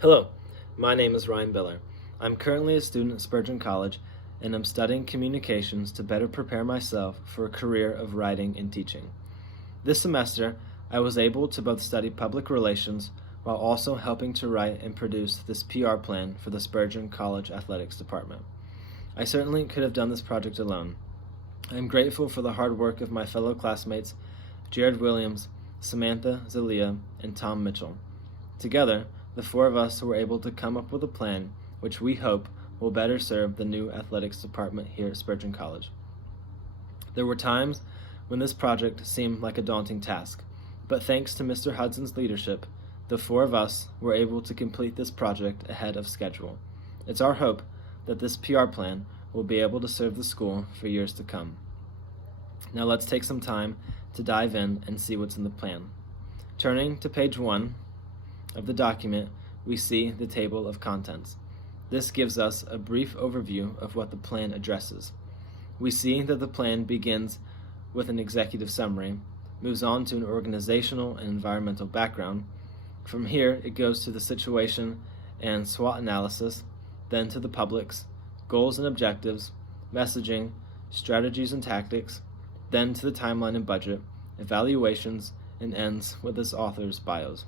Hello, my name is Ryan Biller. I'm currently a student at Spurgeon College and I'm studying communications to better prepare myself for a career of writing and teaching. This semester, I was able to both study public relations while also helping to write and produce this PR plan for the Spurgeon College Athletics Department. I certainly could have done this project alone. I am grateful for the hard work of my fellow classmates, Jared Williams, Samantha Zalia, and Tom Mitchell. Together, the four of us were able to come up with a plan which we hope will better serve the new athletics department here at Spurgeon College. There were times when this project seemed like a daunting task, but thanks to Mr. Hudson's leadership, the four of us were able to complete this project ahead of schedule. It's our hope that this PR plan will be able to serve the school for years to come. Now let's take some time to dive in and see what's in the plan. Turning to page 1 of the document, we see the table of contents. This gives us a brief overview of what the plan addresses. We see that the plan begins with an executive summary, moves on to an organizational and environmental background. From here, it goes to the situation and SWOT analysis, then to the publics, goals and objectives, messaging, strategies and tactics, then to the timeline and budget, evaluations, and ends with its author's bios.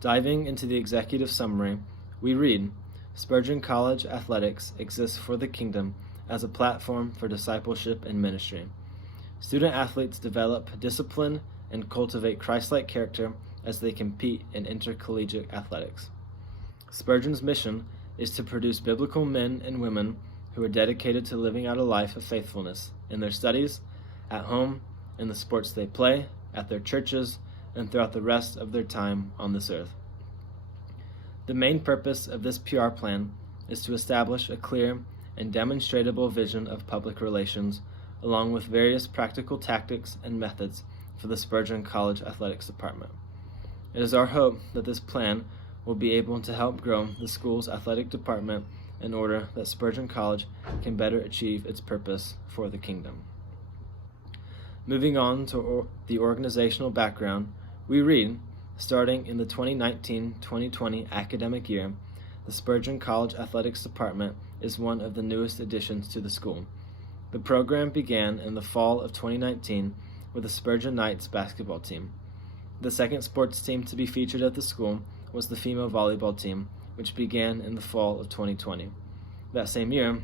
Diving into the executive summary, we read, Spurgeon College Athletics exists for the kingdom as a platform for discipleship and ministry. Student athletes develop discipline and cultivate Christ-like character as they compete in intercollegiate athletics. Spurgeon's mission is to produce biblical men and women who are dedicated to living out a life of faithfulness in their studies, at home, in the sports they play, at their churches, and throughout the rest of their time on this earth. The main purpose of this PR plan is to establish a clear and demonstrable vision of public relations, along with various practical tactics and methods for the Spurgeon College Athletics Department. It is our hope that this plan will be able to help grow the school's athletic department in order that Spurgeon College can better achieve its purpose for the kingdom. Moving on to the organizational background, we read, starting in the 2019-2020 academic year, the Spurgeon College Athletics Department is one of the newest additions to the school. The program began in the fall of 2019 with the Spurgeon Knights basketball team. The second sports team to be featured at the school was the female volleyball team, which began in the fall of 2020. That same year,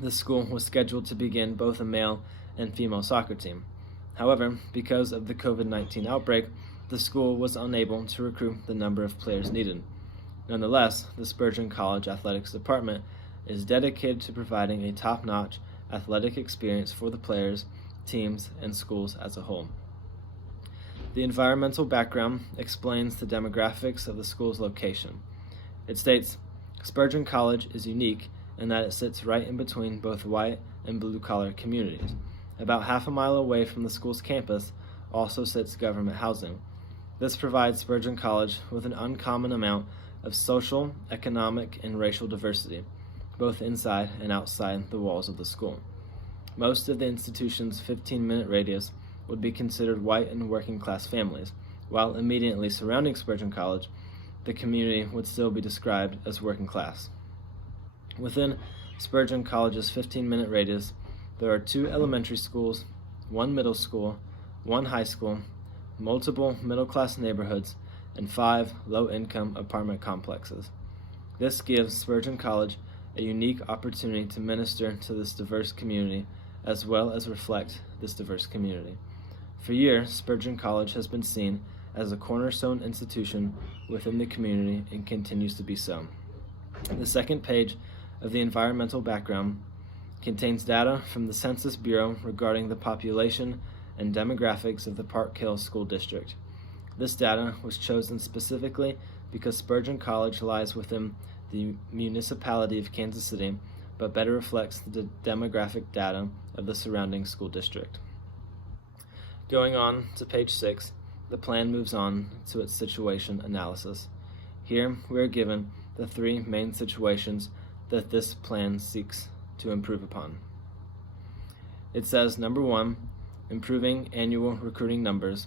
the school was scheduled to begin both a male and female soccer team. However, because of the COVID-19 outbreak, the school was unable to recruit the number of players needed. Nonetheless, the Spurgeon College Athletics Department is dedicated to providing a top-notch athletic experience for the players, teams, and schools as a whole. The environmental background explains the demographics of the school's location. It states, Spurgeon College is unique in that it sits right in between both white and blue-collar communities. About half a mile away from the school's campus also sits government housing. This provides Spurgeon College with an uncommon amount of social, economic, and racial diversity, both inside and outside the walls of the school. Most of the institution's 15-minute radius would be considered white and working-class families, while immediately surrounding Spurgeon College, the community would still be described as working class. Within Spurgeon College's 15-minute radius, there are 2 elementary schools, 1 middle school, 1 high school, multiple middle-class neighborhoods, and 5 low-income apartment complexes. This gives Spurgeon College a unique opportunity to minister to this diverse community as well as reflect this diverse community. For years, Spurgeon College has been seen as a cornerstone institution within the community and continues to be so. The second page of the environmental background contains data from the Census Bureau regarding the population and demographics of the Park Hill School District. This data was chosen specifically because Spurgeon College lies within the municipality of Kansas City, but better reflects the demographic data of the surrounding school district. Going on to page 6, the plan moves on to its situation analysis. Here we are given the 3 main situations that this plan seeks to improve upon. It says, number 1, improving annual recruiting numbers.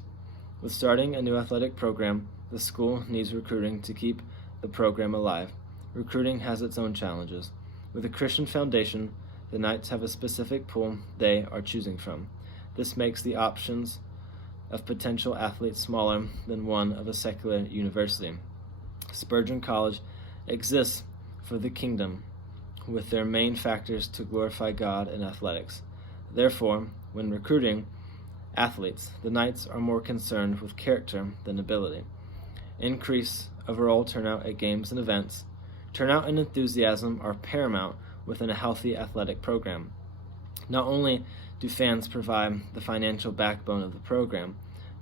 With starting a new athletic program, the school needs recruiting to keep the program alive. Recruiting has its own challenges. With a Christian foundation, the Knights have a specific pool they are choosing from. This makes the options of potential athletes smaller than one of a secular university. Spurgeon College exists for the kingdom, with their main factors to glorify God in athletics. Therefore, when recruiting athletes, the Knights are more concerned with character than ability. Increase overall turnout at games and events. Turnout and enthusiasm are paramount within a healthy athletic program. Not only do fans provide the financial backbone of the program,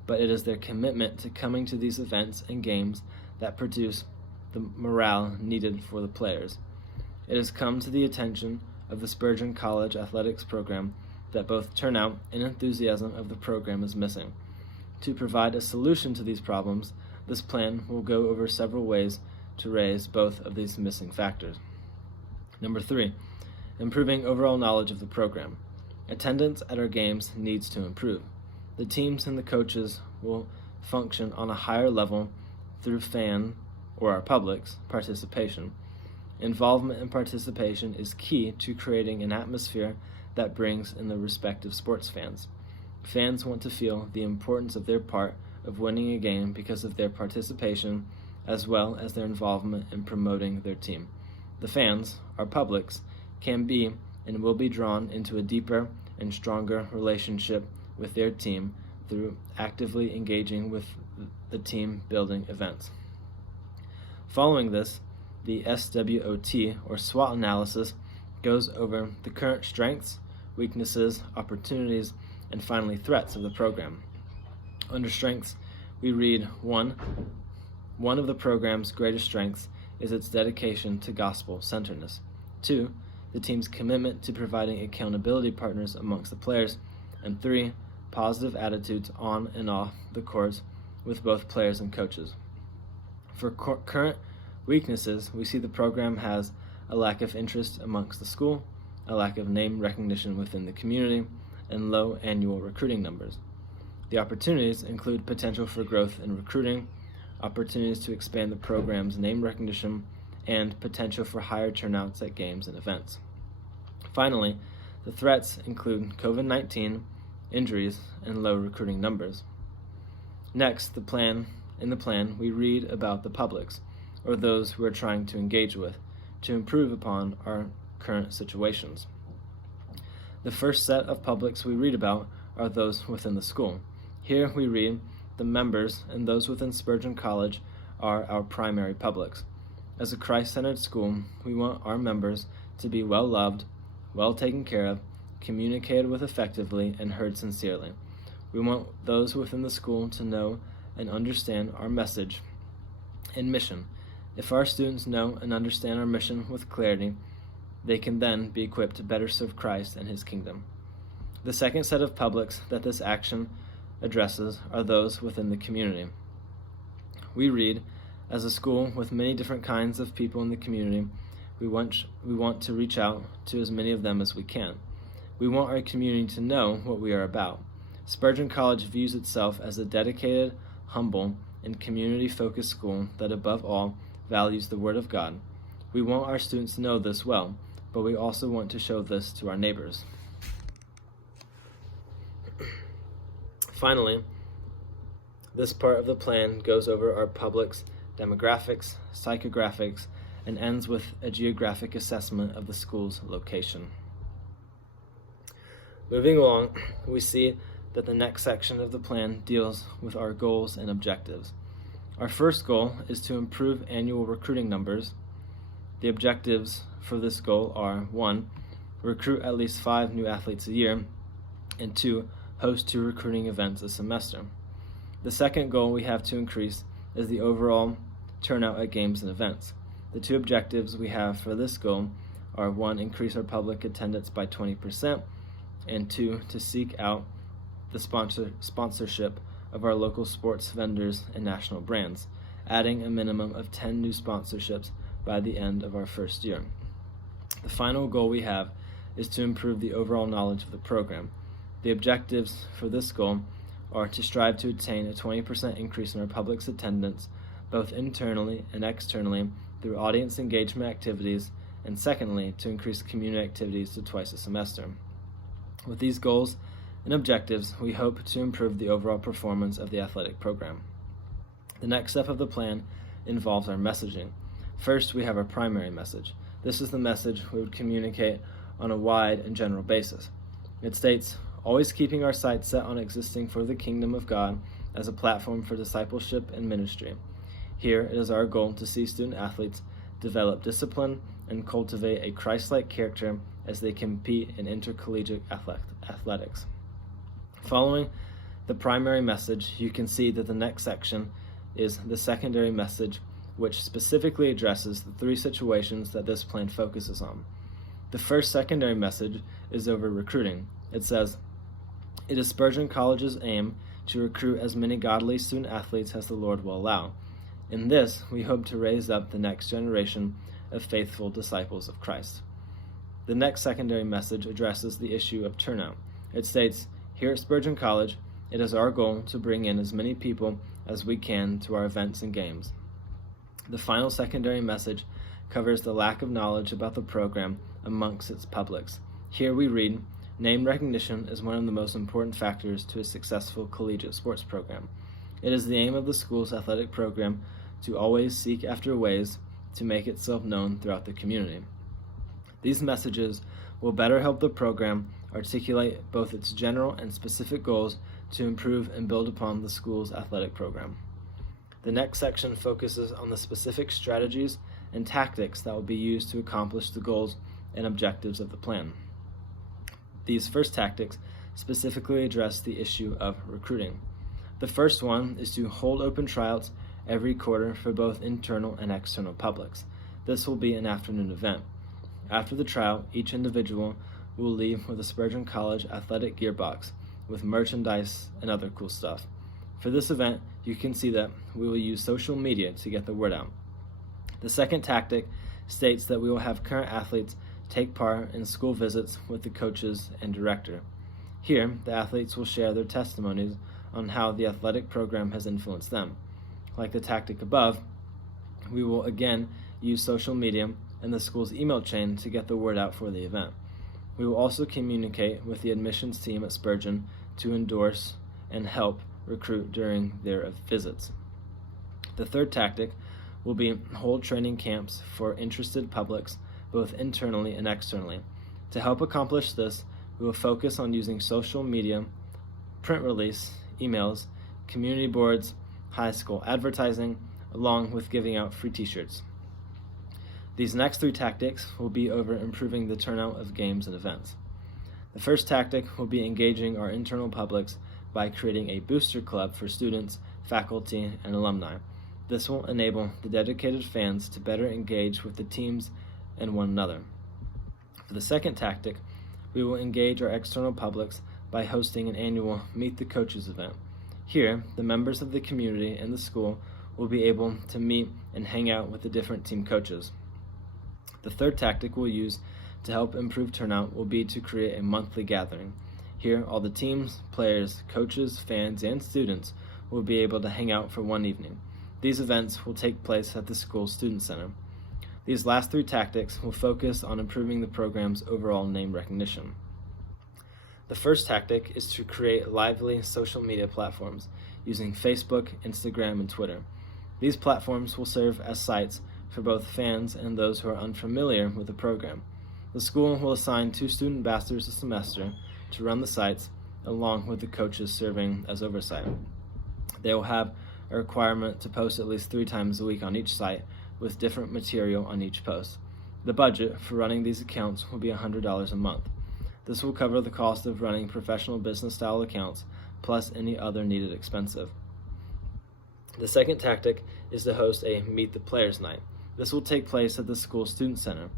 but it is their commitment to coming to these events and games that produce the morale needed for the players. It has come to the attention of the Spurgeon College athletics program that both turnout and enthusiasm of the program is missing. To provide a solution to these problems, this plan will go over several ways to raise both of these missing factors. Number 3, improving overall knowledge of the program. Attendance at our games needs to improve. The teams and the coaches will function on a higher level through fan, or our public's, participation. Involvement and participation is key to creating an atmosphere that brings in the respective sports fans. Fans want to feel the importance of their part of winning a game because of their participation as well as their involvement in promoting their team. The fans, our publics, can be and will be drawn into a deeper and stronger relationship with their team through actively engaging with the team building events. Following this, the SWOT, or SWOT analysis, goes over the current strengths, weaknesses, opportunities, and finally threats of the program. Under strengths, we read 1. One of the program's greatest strengths is its dedication to gospel-centeredness. 2. The team's commitment to providing accountability partners amongst the players. And 3. Positive attitudes on and off the courts with both players and coaches. For current weaknesses, we see the program has a lack of interest amongst the school, a lack of name recognition within the community, and low annual recruiting numbers. The opportunities include potential for growth in recruiting, opportunities to expand the program's name recognition, and potential for higher turnouts at games and events. Finally, the threats include COVID-19, injuries, and low recruiting numbers. Next, in the plan, we read about the publics, or those we are trying to engage with, to improve upon our current situations. The first set of publics we read about are those within the school. Here we read the members and those within Spurgeon College are our primary publics. As a Christ-centered school, we want our members to be well loved, well taken care of, communicated with effectively, and heard sincerely. We want those within the school to know and understand our message and mission. If our students know and understand our mission with clarity, they can then be equipped to better serve Christ and his kingdom. The second set of publics that this action addresses are those within the community. We read, as a school with many different kinds of people in the community, we want to reach out to as many of them as we can. We want our community to know what we are about. Spurgeon College views itself as a dedicated, humble, and community-focused school that above all values the Word of God. We want our students to know this well, but we also want to show this to our neighbors. Finally, this part of the plan goes over our public's demographics, psychographics, and ends with a geographic assessment of the school's location. Moving along, we see that the next section of the plan deals with our goals and objectives. Our first goal is to improve annual recruiting numbers. The objectives for this goal are 1. Recruit at least 5 new athletes a year, and 2. Host 2 recruiting events a semester. The second goal we have to increase is the overall turnout at games and events. The 2 objectives we have for this goal are 1. Increase our public attendance by 20%, and 2. To seek out the sponsorship of our local sports vendors and national brands, adding a minimum of 10 new sponsorships by the end of our first year. The final goal we have is to improve the overall knowledge of the program. The objectives for this goal are to strive to attain a 20% increase in our public's attendance both internally and externally through audience engagement activities, and secondly, to increase community activities to twice a semester. With these goals and objectives, we hope to improve the overall performance of the athletic program. The next step of the plan involves our messaging. First, we have our primary message. This is the message we would communicate on a wide and general basis. It states, always keeping our sights set on existing for the kingdom of God as a platform for discipleship and ministry. Here, it is our goal to see student athletes develop discipline and cultivate a Christ-like character as they compete in intercollegiate athletics. Following the primary message, you can see that the next section is the secondary message, which specifically addresses the three situations that this plan focuses on. The first secondary message is over recruiting. It says, it is Spurgeon College's aim to recruit as many godly student athletes as the Lord will allow. In this, we hope to raise up the next generation of faithful disciples of Christ. The next secondary message addresses the issue of turnout. It states, here at Spurgeon College, it is our goal to bring in as many people as we can to our events and games. The final secondary message covers the lack of knowledge about the program amongst its publics. Here we read, name recognition is one of the most important factors to a successful collegiate sports program. It is the aim of the school's athletic program to always seek after ways to make itself known throughout the community. These messages will better help the program articulate both its general and specific goals to improve and build upon the school's athletic program. The next section focuses on the specific strategies and tactics that will be used to accomplish the goals and objectives of the plan. These first tactics specifically address the issue of recruiting. The first one is to hold open tryouts every quarter for both internal and external publics. This will be an afternoon event. After the tryout, each individual will leave with a Spurgeon College athletic gearbox with merchandise and other cool stuff. For this event, you can see that we will use social media to get the word out. The second tactic states that we will have current athletes take part in school visits with the coaches and director. Here, the athletes will share their testimonies on how the athletic program has influenced them. Like the tactic above, we will again use social media and the school's email chain to get the word out for the event. We will also communicate with the admissions team at Spurgeon to endorse and help recruit during their visits. The third tactic will be hold training camps for interested publics, both internally and externally. To help accomplish this, we will focus on using social media, print release, emails, community boards, high school advertising, along with giving out free t-shirts. These next three tactics will be over improving the turnout of games and events. The first tactic will be engaging our internal publics by creating a booster club for students, faculty, and alumni. This will enable the dedicated fans to better engage with the teams and one another. For the second tactic, we will engage our external publics by hosting an annual Meet the Coaches event. Here, the members of the community and the school will be able to meet and hang out with the different team coaches. The third tactic we'll use to help improve turnout will be to create a monthly gathering. Here, all the teams, players, coaches, fans, and students will be able to hang out for one evening. These events will take place at the school student center. These last three tactics will focus on improving the program's overall name recognition. The first tactic is to create lively social media platforms using Facebook, Instagram, and Twitter. These platforms will serve as sites for both fans and those who are unfamiliar with the program. The school will assign 2 student ambassadors a semester to run the sites, along with the coaches serving as oversight. They will have a requirement to post at least 3 times a week on each site, with different material on each post. The budget for running these accounts will be $100 a month. This will cover the cost of running professional business-style accounts, plus any other needed expenses. The second tactic is to host a Meet the Players night. This will take place at the school student center.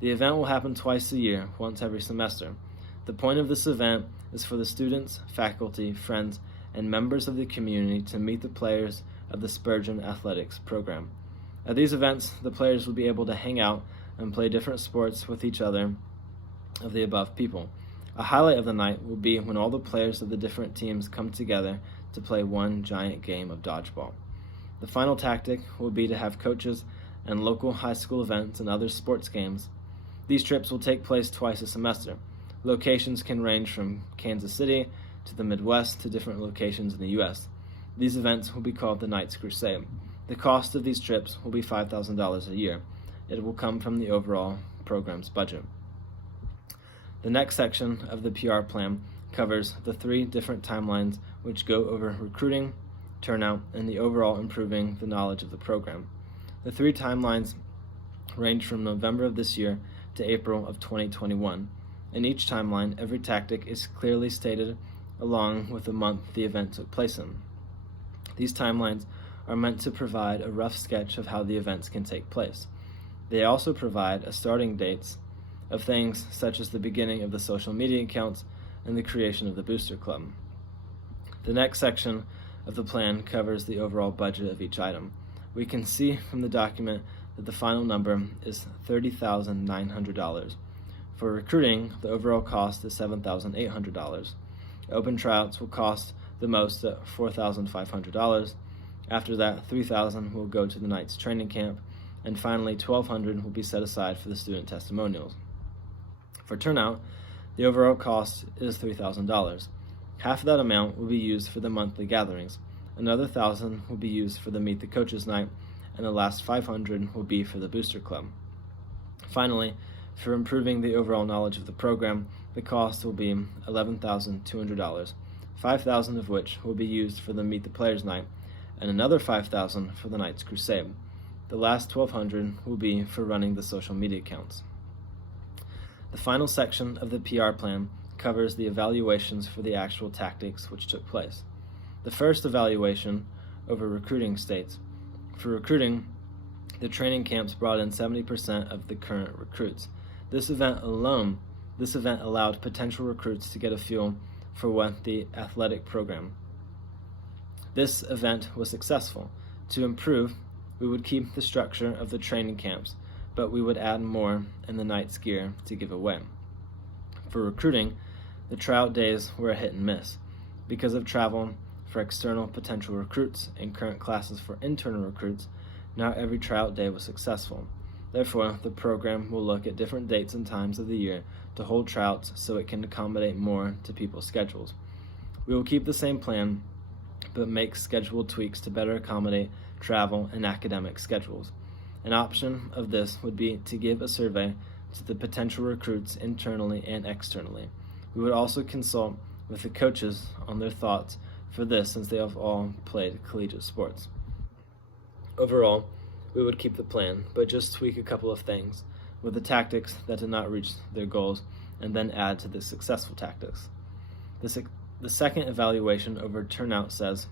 The event will happen twice a year, once every semester. The point of this event is for the students, faculty, friends, and members of the community to meet the players of the Spurgeon Athletics program. At these events, the players will be able to hang out and play different sports with each other of the above people. A highlight of the night will be when all the players of the different teams come together to play one giant game of dodgeball. The final tactic will be to have coaches and local high school events and other sports games. These trips will take place twice a semester. Locations can range from Kansas City to the Midwest to different locations in the U.S. These events will be called the Knights Crusade. The cost of these trips will be $5,000 a year. It will come from the overall program's budget. The next section of the PR plan covers the 3 different timelines which go over recruiting, turnout, and the overall improving the knowledge of the program. The 3 timelines range from November of this year to April of 2021. In each timeline, every tactic is clearly stated along with the month the event took place in. These timelines are meant to provide a rough sketch of how the events can take place. They also provide a starting dates of things such as the beginning of the social media accounts and the creation of the Booster Club. The next section of the plan covers the overall budget of each item. We can see from the document that the final number is $30,900. For recruiting, the overall cost is $7,800. Open tryouts will cost the most at $4,500. After that, $3,000 will go to the Knights training camp, and finally $1,200 will be set aside for the student testimonials. For turnout, the overall cost is $3,000. Half of that amount will be used for the monthly gatherings. Another $1,000 will be used for the Meet the Coaches night, and the last $500 will be for the Booster Club. Finally, for improving the overall knowledge of the program, the cost will be $11,200, $5,000 of which will be used for the Meet the Players night, and another $5,000 for the Knights Crusade. The last $1,200 will be for running the social media accounts. The final section of the PR plan covers the evaluations for the actual tactics which took place. The first evaluation over recruiting states, for recruiting, the training camps brought in 70% of the current recruits. This event allowed potential recruits to get a feel for what the athletic program. This event was successful. To improve, we would keep the structure of the training camps, but we would add more in the Knights gear to give away. For recruiting, the tryout days were a hit and miss. Because of travel for external potential recruits and current classes for internal recruits, not every tryout day was successful. Therefore, the program will look at different dates and times of the year to hold tryouts so it can accommodate more to people's schedules. We will keep the same plan, but make schedule tweaks to better accommodate travel and academic schedules. An option of this would be to give a survey to the potential recruits internally and externally. We would also consult with the coaches on their thoughts for this since they have all played collegiate sports. Overall, we would keep the plan, but just tweak a couple of things with the tactics that did not reach their goals and then add to the successful tactics. The second evaluation over turnout says,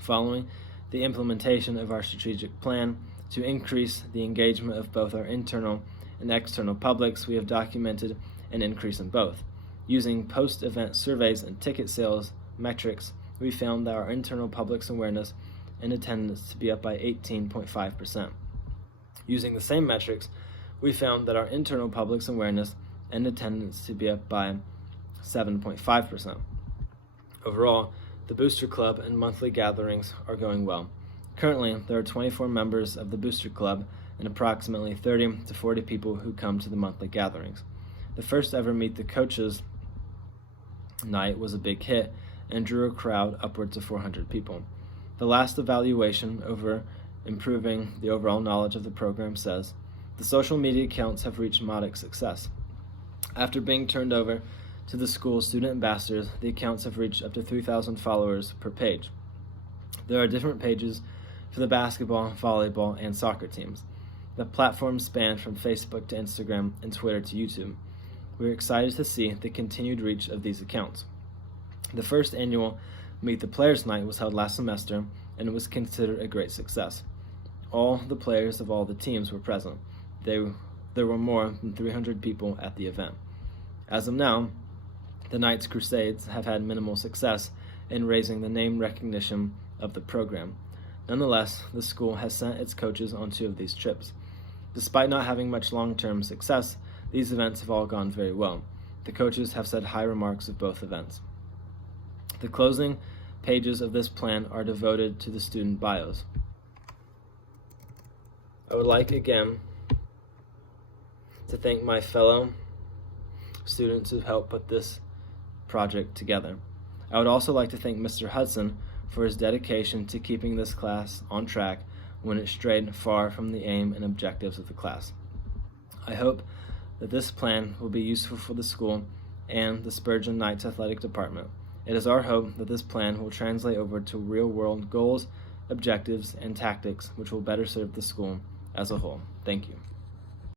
following the implementation of our strategic plan to increase the engagement of both our internal and external publics, we have documented an increase in both. Using post-event surveys and ticket sales metrics, we found that our internal public's awareness and attendance to be up by 18.5%. Using the same metrics, we found that our internal public's awareness and attendance to be up by 7.5%. Overall, the Booster Club and monthly gatherings are going well. Currently, there are 24 members of the Booster Club and approximately 30 to 40 people who come to the monthly gatherings. The first ever Meet the Coaches night was a big hit and drew a crowd upwards of 400 people. The last evaluation over improving the overall knowledge of the program says, the social media accounts have reached modest success. After being turned over to the school's student ambassadors, the accounts have reached up to 3,000 followers per page. There are different pages for the basketball, volleyball, and soccer teams. The platforms span from Facebook to Instagram and Twitter to YouTube. We're excited to see the continued reach of these accounts. The first annual Meet the Players Night was held last semester, and it was considered a great success. All the players of all the teams were present. There were more than 300 people at the event. As of now, the Knights Crusades have had minimal success in raising the name recognition of the program. Nonetheless, the school has sent its coaches on 2 of these trips. Despite not having much long-term success, these events have all gone very well. The coaches have said high remarks of both events. The closing pages of this plan are devoted to the student bios. I would like again to thank my fellow students who helped put this project together. I would also like to thank Mr. Hudson for his dedication to keeping this class on track when it strayed far from the aim and objectives of the class. I hope that this plan will be useful for the school and the Spurgeon Knights Athletic Department. It is our hope that this plan will translate over to real-world goals, objectives, and tactics which will better serve the school as a whole. Thank you.